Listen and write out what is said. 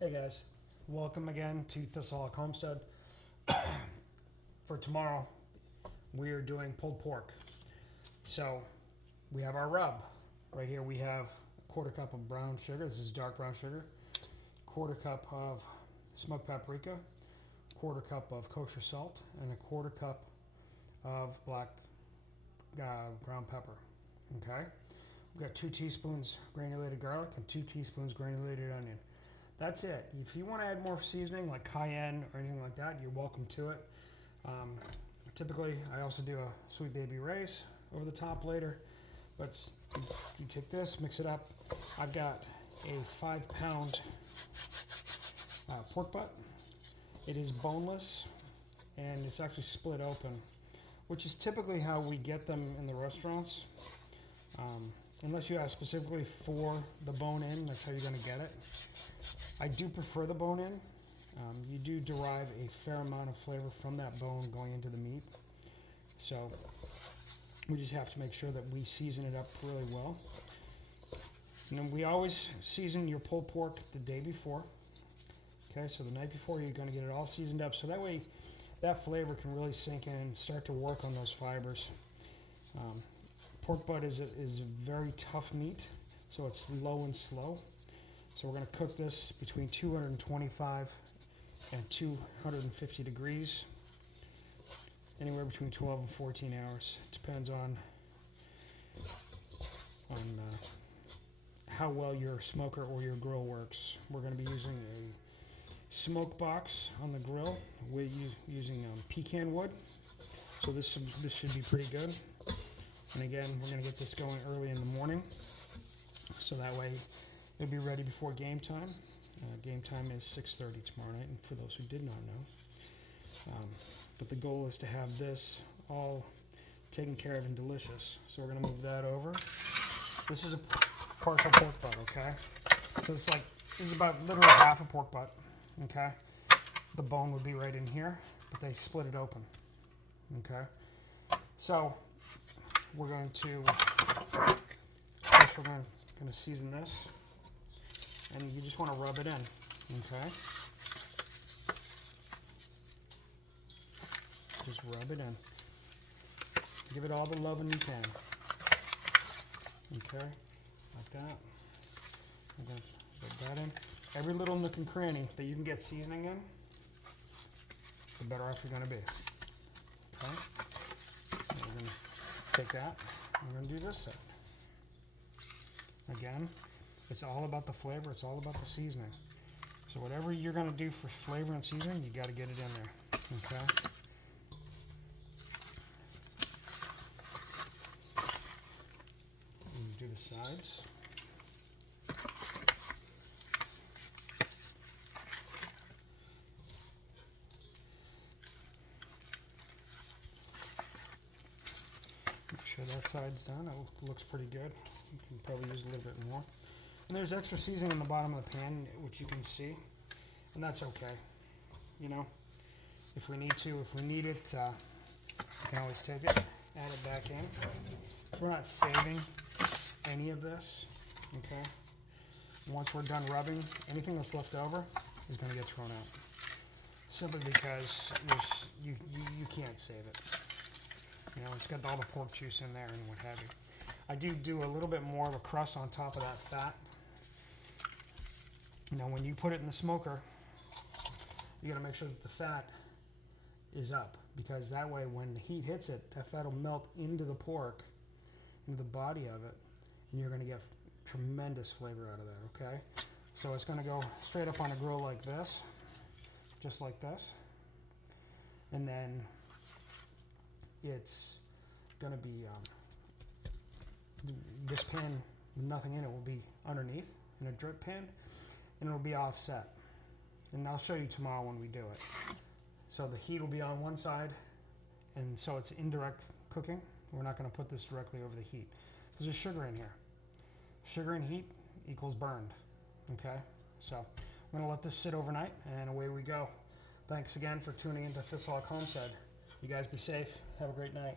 Hey guys, welcome again to Thistlehawk Homestead. For tomorrow, we are doing pulled pork. So we have our rub. Right here we have a quarter cup of brown sugar. This is dark brown sugar. Quarter cup of smoked paprika. Quarter cup of kosher salt. And a quarter cup of black ground pepper. Okay? We've got 2 teaspoons granulated garlic and 2 teaspoons granulated onion. That's it. If you want to add more seasoning like cayenne or anything like that, you're welcome to it. Typically, I also do a sweet baby Ray's over the top later. But you take this, mix it up. I've got a 5-pound pork butt. It is boneless and it's actually split open, which is typically how we get them in the restaurants. Unless you ask specifically for the bone in, that's how you're going to get it. I do prefer the bone in. You do derive a fair amount of flavor from that bone going into the meat. So we just have to make sure that we season it up really well. And then we always season your pulled pork the day before. Okay, so the night before you're going to get it all seasoned up. So that way that flavor can really sink in and start to work on those fibers. Pork butt is a very tough meat, so it's low and slow. So we're going to cook this between 225 and 250 degrees, anywhere between 12 and 14 hours. It depends on how well your smoker or your grill works. We're going to be using a smoke box on the grill. We're using pecan wood, so this should be pretty good. And again, we're going to get this going early in the morning, so that way it'll be ready before game time. Game time is 6:30 tomorrow night, and for those who did not know. But the goal is to have this all taken care of and delicious. So we're going to move that over. This is a partial pork butt, okay? So this is about literally half a pork butt, okay? The bone would be right in here, but they split it open, okay? So we're going to season this. And you just want to rub it in, okay? Just rub it in. Give it all the loving you can. Okay, like that. I'm going to rub that in. Every little nook and cranny that you can get seasoning in, the better off you're going to be. Okay? And we're going to take that. We're going to do this side. Again, it's all about the flavor. It's all about the seasoning. So whatever you're going to do for flavor and seasoning, you got to get it in there. Okay? And do the sides. Make sure that side's done. It looks pretty good. You can probably use a little bit more. And there's extra seasoning in the bottom of the pan, which you can see, and that's okay. You know, if we need it, we can always take it, add it back in. We're not saving any of this, okay? Once we're done rubbing, anything that's left over is going to get thrown out, simply because you can't save it. You know, it's got all the pork juice in there and what have you. I do a little bit more of a crust on top of that fat. Now, when you put it in the smoker, you got to make sure that the fat is up, because that way when the heat hits it, that fat will melt into the pork, into the body of it, and you're going to get tremendous flavor out of that, okay? So it's going to go straight up on a grill like this, just like this, and then it's going to be, this pan with nothing in it will be underneath in a drip pan, and it'll be offset. And I'll show you tomorrow when we do it. So the heat will be on one side, and so it's indirect cooking. We're not going to put this directly over the heat. There's sugar in here. Sugar and heat equals burned. Okay? So I'm going to let this sit overnight, and away we go. Thanks again for tuning into Thistlehawk Homestead. You guys be safe. Have a great night.